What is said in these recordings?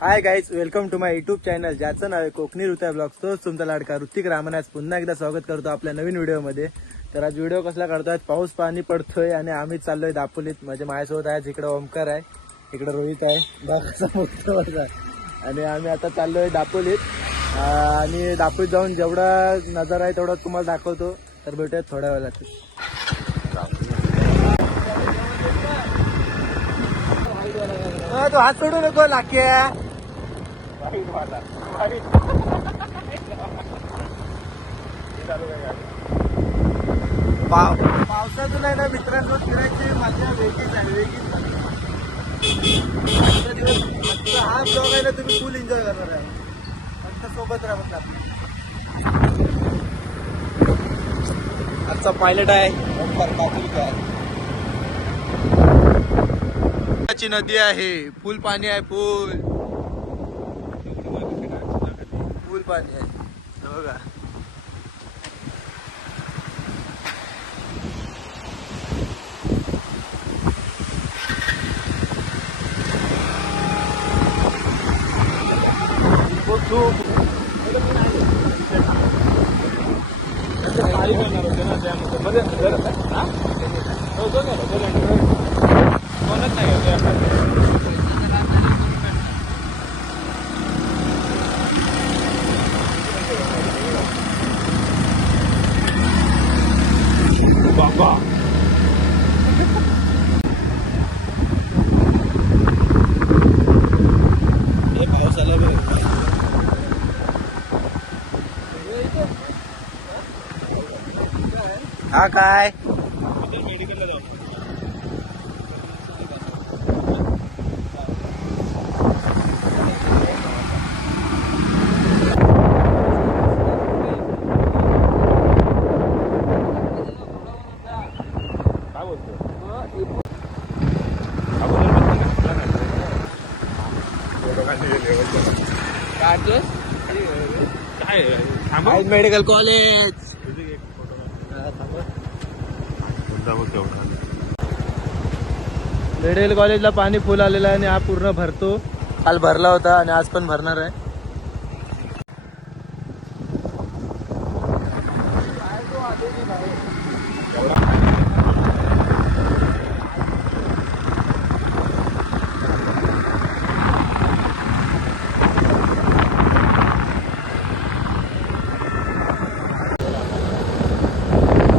High guys, welcome to my YouTube channel ज्याचं नाव आहे कोकणी ऋता ब्लॉग्स. तोच तुमचा लाडका ऋतिक रामन. आज पुन्हा एकदा स्वागत करतो आपल्या नवीन व्हिडिओमध्ये. तर आज व्हिडिओ कसला करतोय, पाऊस पाणी पडतोय आणि आम्ही चाललोय दापोलीत. म्हणजे माझ्यासोबत आहे, इकडे ओमकार आहे, इकडे रोहित आहे, बाबाचा मोठा आणि आम्ही आता चाललोय दापोलीत. आणि दापोलीत जाऊन जेवढा नजारा आहे तेवढा तुम्हाला दाखवतो. तर भेटूयात थोड्या वेळात. तू हात सोडू नको लाक्या. पावसातून आहे ना मित्रांनो, फिरायची मजा वेगळीच आहे, वेगळीच. आजचा दिवस हा ब्लॉग आहे ना, तुम्ही फुल एन्जॉय करणार आहे. फक्त सोबत राहा बघा. आजचा पायलट आहे नदी आहे, फुल पाणी आहे, फुल पाणी आहे बघा. बाबा हे पावसाला हा काय मेडिकल कॉलेज. मेडिकल कॉलेजला पाणी फुल आलेलं आहे आणि हा पूर्ण भरतो. काल भरला होता आणि आज पण भरणार आहे.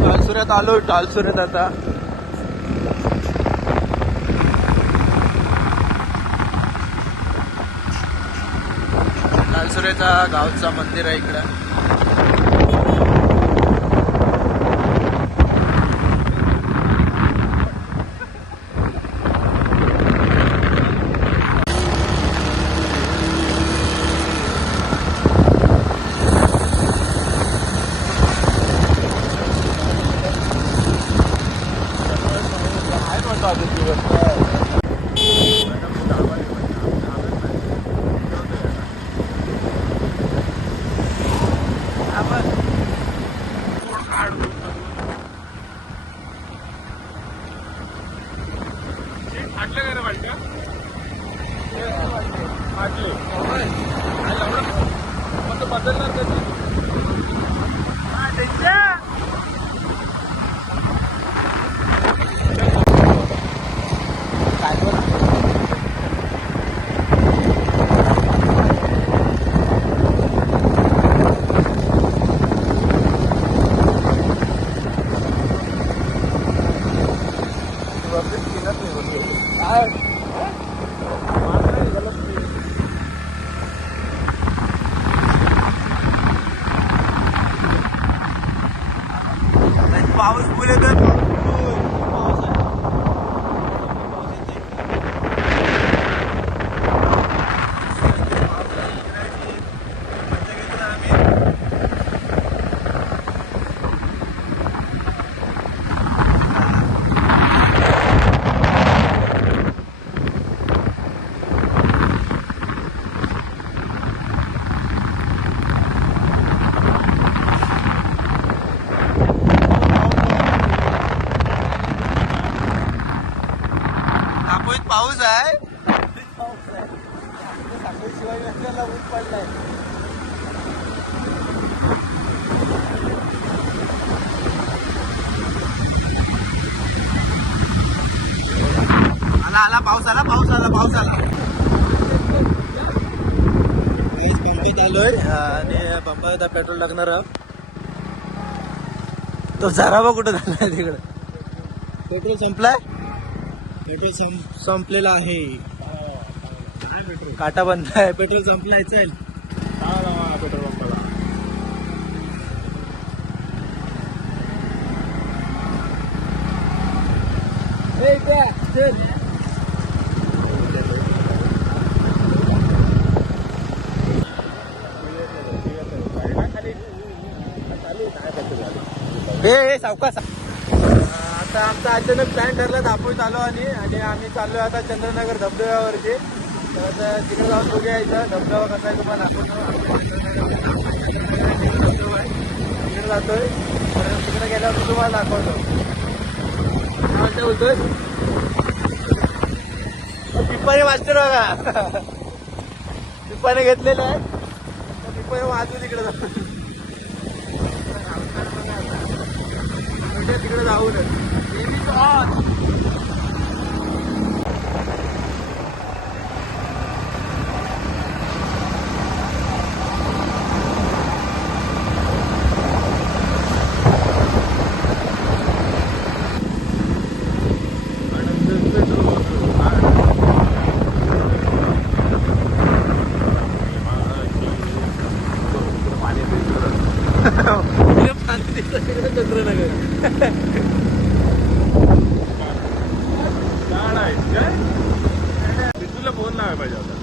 टालसुऱ्यात आलो, टालसुऱ्यात आता टालसुऱ्याचा गावचा मंदिर आहे इकडं. शिवाजी नगरला ऊन पडलाय. आला पाऊस आला. पंपीत आलोय आणि पंपात पेट्रोल टाकणार. तो जराबा कुठं झालाय तिकडं. पेट्रोल संपलाय. पेट्रोल संपलेला आहे. काटा बंद आहे. पेट्रोल संपलाय. चल पेट्रोल पंपाला. सावकाश. आता आमचा अचानक प्लॅन ठरला. दापोली चालू आणि आम्ही चाललोय आता चंद्रनगर धबधब्यावरती. तर आता तिकडे जाऊन बघूया यायचं धबधबा कसा आहे तुम्हाला दाखवतो. तिकडे जातोय. तिकडे गेल्यावर तुम्हाला दाखवतो. काय बोलतोय पिप्पाने मास्टर बघा. पिप्पाने घेतलेले आहे. पिप्पाने वाजू तिकडे जातो. तिकडे जाऊन चंद्रनगर. तुला फोन लावाय पाहिजे होता.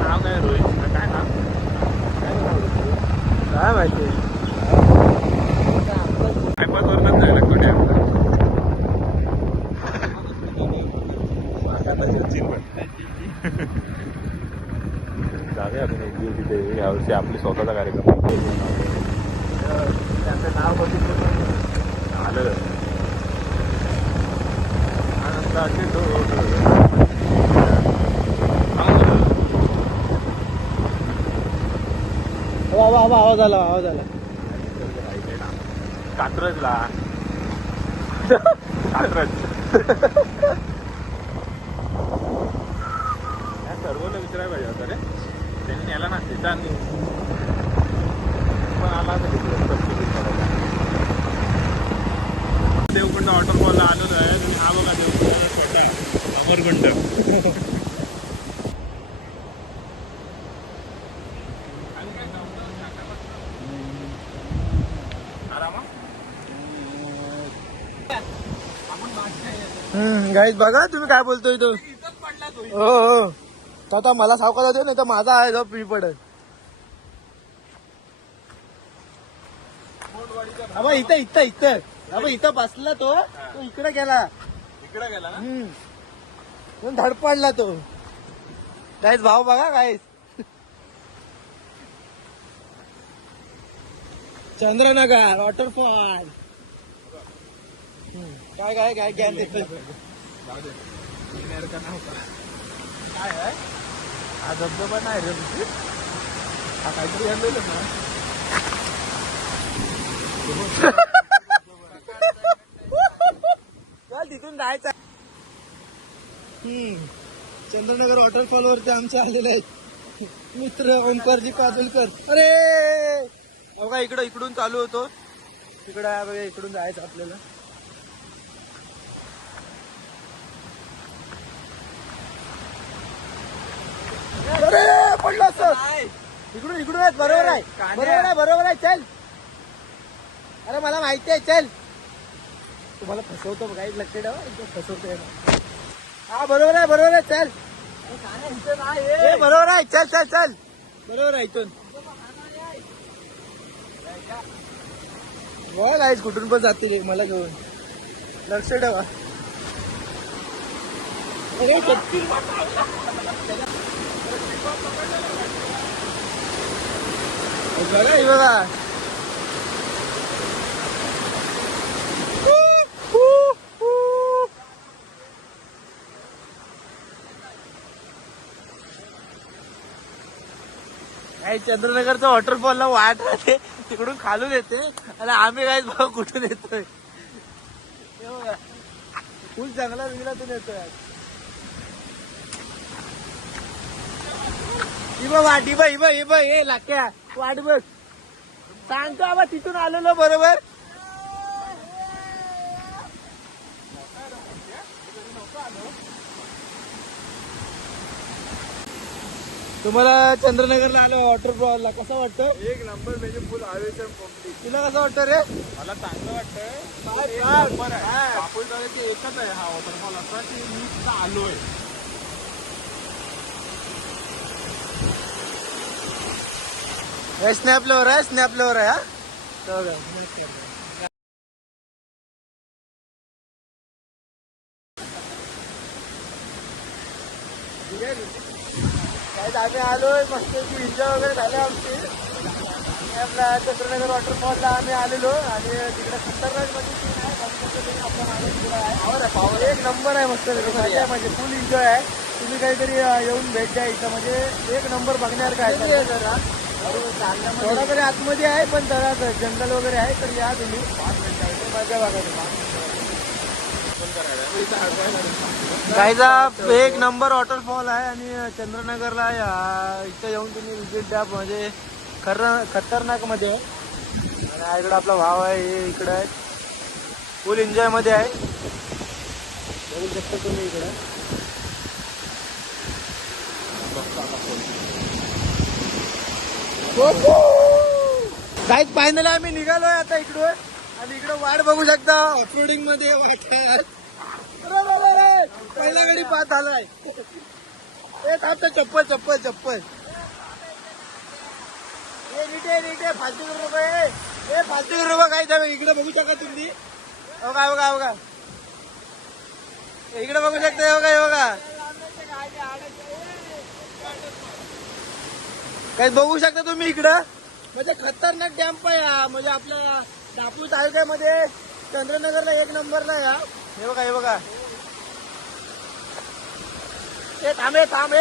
नाव काय रोहित. काय नाव काय माहिती. वरनच जायला कुठे जाऊया आपण एक दिवस तिथे. यावर्षी आपली स्वतःचा कार्यक्रम. त्यांचं नाव आलं आनंदाचे आवाज आला. कात्रजला कात्रज. या सर्वला विचारायला पाहिजे होतं रे. त्यांनी नेला ना तिथं पण आला देवकुंड वॉटरफॉलला आलेलो आहे. तुम्ही हा बघा देवकुंड अमरकुंड. गाईज बघा तुम्ही काय बोलतोय तो. हो तो आता मला सावकाश देऊ नाही तर माझा आहे जो पी पडत. इथं बसला तो इकडे गेला ना. धडपडला तो. गाईज भाव बघा गाईज. चंद्रनगर वॉटरफॉल. काय ज्ञान देत काय आहे हा धबधबा नाही रे. हा काहीतरी आणलेलं ना. चल तिथून जायचं. चंद्रनगर वॉटरफॉल वरती आमचे आलेले आहेत मित्र ओंकारजी काजोलकर. अरे बघा इकडून चालू होतो. तिकडं बघा इकडून जायचं आपल्याला. अरे पडलो असं. इकडून आहेत. बरोबर आहे. चल. अरे मला माहिती आहे. चल तुम्हाला फसवतो काही लक्ष ठेवा. फसवतो. हा बरोबर आहे. चल बरोबर आहे. चल बरोबर आहे. इथून बोल आहेस कुठून पण जाते मला घेऊन. लक्ष ठेवा. बघा हे बघा. काही चंद्रनगरचा वॉटरफॉलला वाट राहते तिकडून खालून येते आणि आम्ही काय बघ कुठून येतोय. फुल जंगला विंगलातून येतोय. वाट इबा हे लाक्या वाट बघ सांगतो आबा तिथून आलेलो बरोबर. तुम्हाला चंद्रनगरला आलो वॉटरफॉलला कसं वाटतं? एक नंबर म्हणजे फुल आवेशम कम्प्लीट. तुला कसं वाटतं रे? मला चांगलं वाटतंय. बापूळगावचे एकच आहे हा वॉटरफॉल असा की मी तिथं आलोय. स्नॅपलवर आहे स्नॅपलवर आहे. हा आम्ही आलोय मस्त एन्जॉय वगैरे झालं आमची. आपला चंद्रनगर वॉटरफॉलला आम्ही आलेलो आणि तिकडे खतरनाक मध्ये एक नंबर आहे मस्त म्हणजे फुल एन्जॉय आहे. तुम्ही काहीतरी येऊन भेट द्या इथं म्हणजे एक नंबर बघण्यासारखं आहे. थोडा तरी आतमध्ये आहे पण जरा जंगल वगैरे आहे तर या तुम्ही 5 मिनिटं मजा बघा. काहीचा एक नंबर वॉटरफॉल आहे आणि चंद्रनगरला इथं येऊन तुम्ही विजिट द्या म्हणजे खतरनाक मध्ये आहे. आणि इकडं आपला भाव आहे हे इकडं आहे फुल एन्जॉय मध्ये आहे. बघू शकता तुम्ही इकडं काहीच फायनल आम्ही निघालोय आता इकडं आणि इकडं वाट बघू शकता ऑफरोडिंग मध्ये वाटत. पहिल्या गाडी पाहत आलाय. चप्पल चप्पल चप्पल नीटे फालतू रुपये फालतू रुपये काय जावे. इकडे बघू शकता तुम्ही बघा बघा बघा इकडे बघू शकता बघा बघा काही बघू शकता तुम्ही इकडं म्हणजे खतरनाक डॅम्प आहे हा. म्हणजे आपल्या दापोली तालुक्यामध्ये चंद्रनगरला एक नंबरला या. हे बघा हे बघा थांबे थांबे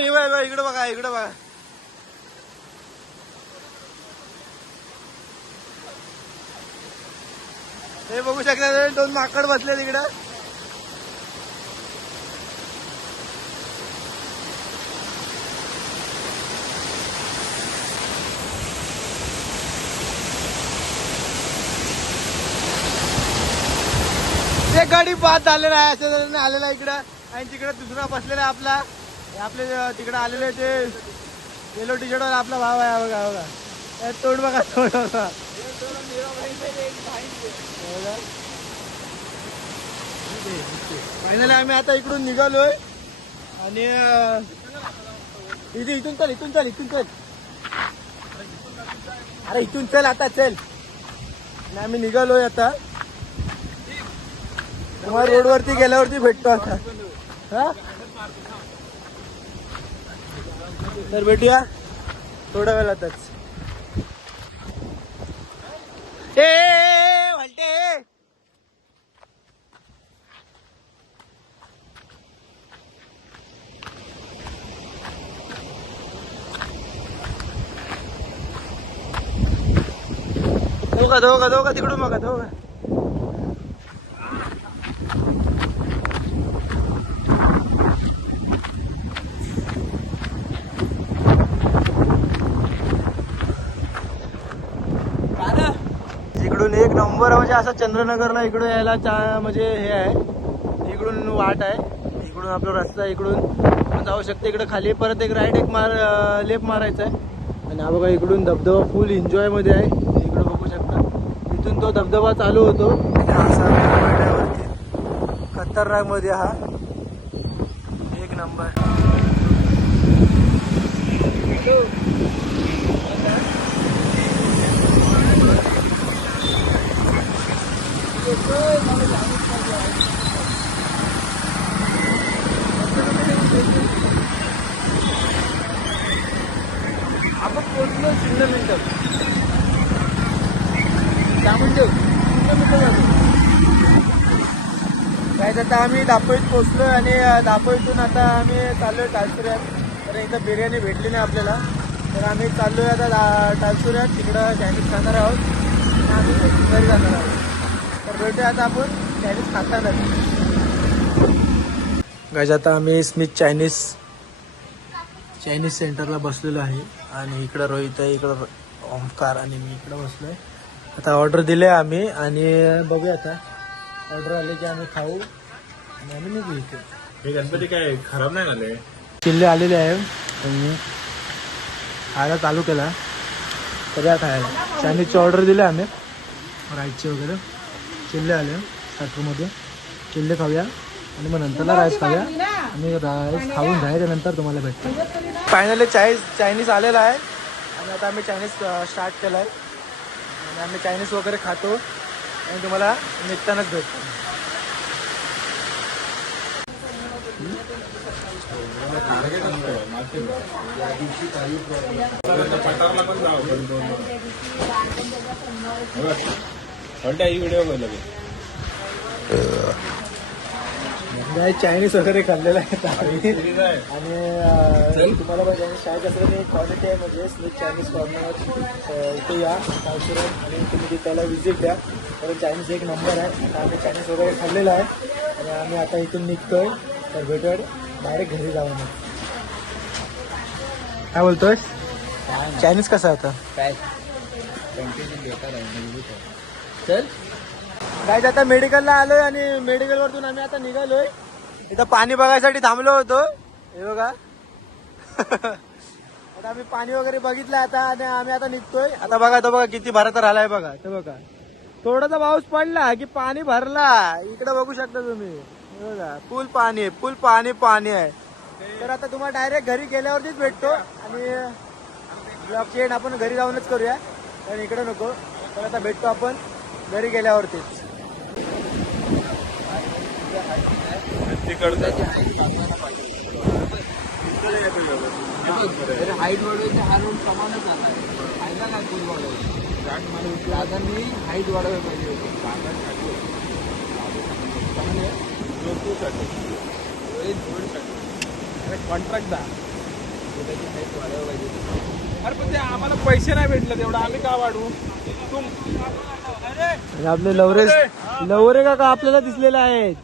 इकडे बघा इकडे बघा हे बघू शकता 2 माकड बसले तिकडं. एक गाडी पाहत आलेला आहे अशा आलेला इकडं आणि तिकडे दुसरा बसलेला आपला आपले तिकडे आलेले ते येलो टी शर्ट वर आपला भाव आहे बघा बघा तोंड बघा तोंड बघा. फायनली आम्ही आता इकडून निघालोय आणि इथून चल इथून चल इथून चल अरे इथून चल आता चल. आम्ही निघालोय आता तुम्हाला रोडवरती गेल्यावरती भेटतो आता. हा तर भेटूया थोड्या वेळातच. भलते दोघा तिकडून बघा दोघा. इकडून एक नंबर म्हणजे असं चंद्रनगरला इकडून यायला म्हणजे हे आहे इकडून वाट आहे. इकडून आपला रस्ता इकडून जाऊ शकते. इकडे खाली परत एक राईट एक लेफ्ट मारायचा आहे. आणि हा बघा इकडून धबधबा फुल एन्जॉय मध्ये आहे. इकडे बघू शकता इथून तो धबधबा चालू होतो खतरनाक मध्ये. हा एक नंबर. आता आम्ही दापोलीत पोहोचलो आणि दापोलीतून आता आम्ही चाललोय टालसुऱ्यात. तर इथं बिर्याणी भेटली नाही आपल्याला, तर आम्ही चाललोय आता टालसुऱ्यात. तिकडं चायनीज खाणार आहोत आणि आम्ही घरी जाणार आहोत. तर भेटूया आता आपण चायनीज खाताना. गाईज आता आम्ही स्मिथ चायनीज सेंटरला बसलेलो आहे आणि इकडं रोहित आहे, इकडं ओमकार आणि मी इकडं बसलोय. आता ऑर्डर दिले आम्ही आणि बघूया आता ऑर्डर आले की आम्ही खाऊ आणि आम्ही निघू इथे. हे गणपती काय खराब नाही झाले? चिल्ले आलेले आहे त्यांनी खायला चालू केला. तर या खायला चायनीजची ऑर्डर दिले आम्ही, राईसचे वगैरे. चिल्ले आले स्टार्टरमध्ये, चिल्ले खाऊया आणि मग नंतरला राईस खाऊया आणि राईस खाऊन जायच्यानंतर तुम्हाला भेटतो. फायनली चायनीज आलेला आहे आणि आता आम्ही चायनीज स्टार्ट केला आहे आणि आम्ही चायनीज वगैरे खातो आणि तुम्हाला निघतानाच भेटतो. पटारला पण जाऊ ही व्हिडिओ बोललो नाही चायनीज वगैरे खाल्लेलं आहे आणि तुम्हाला पाहिजे काय कसं नाही क्वालिटी आहे म्हणजे स्मिथ चायनीज कॉर्नर इथे या टालसुऱ्यात आणि तुम्ही त्याला व्हिजिट द्या. तर चायनीज एक नंबर आहे. आता आम्ही चायनीज वगैरे खाल्लेलं आहे आणि आम्ही आता इथून निघतोय. तर भेटूया डायरेक्ट घरी जाऊ. मग काय बोलतोय? चायनीज कसं आहे आता? काय चल काय आता मेडिकलला आलोय आणि मेडिकलवरतून आम्ही आता निघालोय. इथं पाणी बघायसाठी थांबलो होतो. हे बघा आता आम्ही पाणी वगैरे बघितलं आता आणि आम्ही आता निघतोय. आता बघा तो बघा किती भरत राहिलाय बघा. ते बघा थोडासा पाऊस पडला की पाणी भरला. इकडे बघू शकता तुम्ही. हे बघा फुल पाणी आहे. तर आता तुम्हाला डायरेक्ट घरी गेल्यावरतीच भेटतो आणि ब्लॉगची एंड आपण घरी जाऊनच करूया कारण इकडे नको. तर आता भेटतो आपण घरी गेल्यावरतीच. हाईट वाढवायची हा रोड समानच आहे. फायदा काय पूल वाढवायची दादांनी हाईट वाढवायला पाहिजे होती. कॉन्ट्रॅक्ट द्या. हाईट वाढवायला पाहिजे. अरे पण ते आम्हाला पैसे नाही भेटले तेवढं आम्ही का वाढवू? आणि आपले लवरे का आपल्याला दिसलेले आहेत.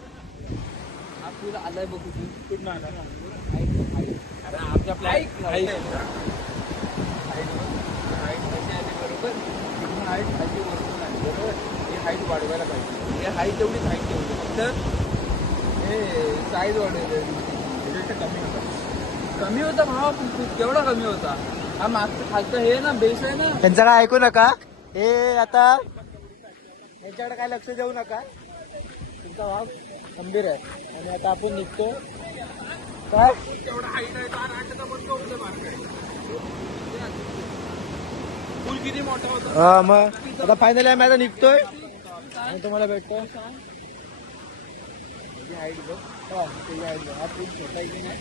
हा पूल आलाय बघू तू. कुठं आला? अरे आमच्या हाईट कशी आली बरोबर. हाईट खाली वरतून आली बरोबर. हे हाईट वाढवायला पाहिजे. हे हाईट तेवढीच हाईट ठेवली फक्त हे साईज वाढवलं. कमी होता भावा केवढा कमी होता. हा मागचं खालचं हे ना बेस आहे ना. त्यांचं काय ऐकू नका. हे आता यांच्याकडे काय लक्ष देऊ नका. तुमचा भाव गंभीर आहे आणि आता आपण निघतो. काय पूल किती मोठा होता? हा मग आता फायनली आम्ही आता निघतोय आणि तुम्हाला भेटतो.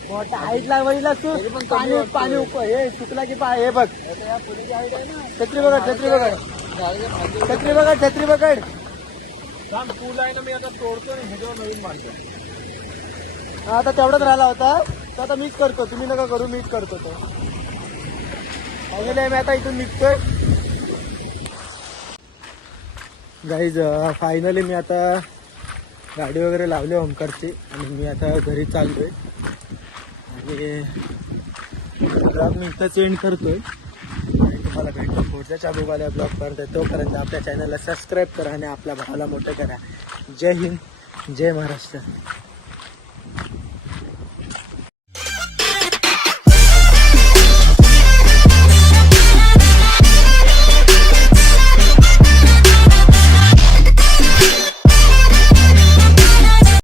मोठा हाईट लागवायला तू पाणी हे चुकला की हे बघ छत्री बघड. सांग पूल आहे ना मी आता तोडतो आणि ह्याच्यावर नवीन मारतो. आता तेवढाच राहिला होता तर आता मीच करतो. तुम्ही नका करू, मीच करतो तो. फायनली आम्ही आता इथून निघतोय. गाईज फायनली मी आता गाडी वगैरे लावली ओमकारची आणि मी आता घरी चाललोय आणि मी इथं चेंज करतोय आणि तुम्हाला भेटतो पुढच्या चाबूवाल्या ब्लॉग करतोय. तोपर्यंत आपल्या चॅनलला सबस्क्राईब करा आणि आपल्या भावाला मोठं करा. जय हिंद, जय महाराष्ट्र.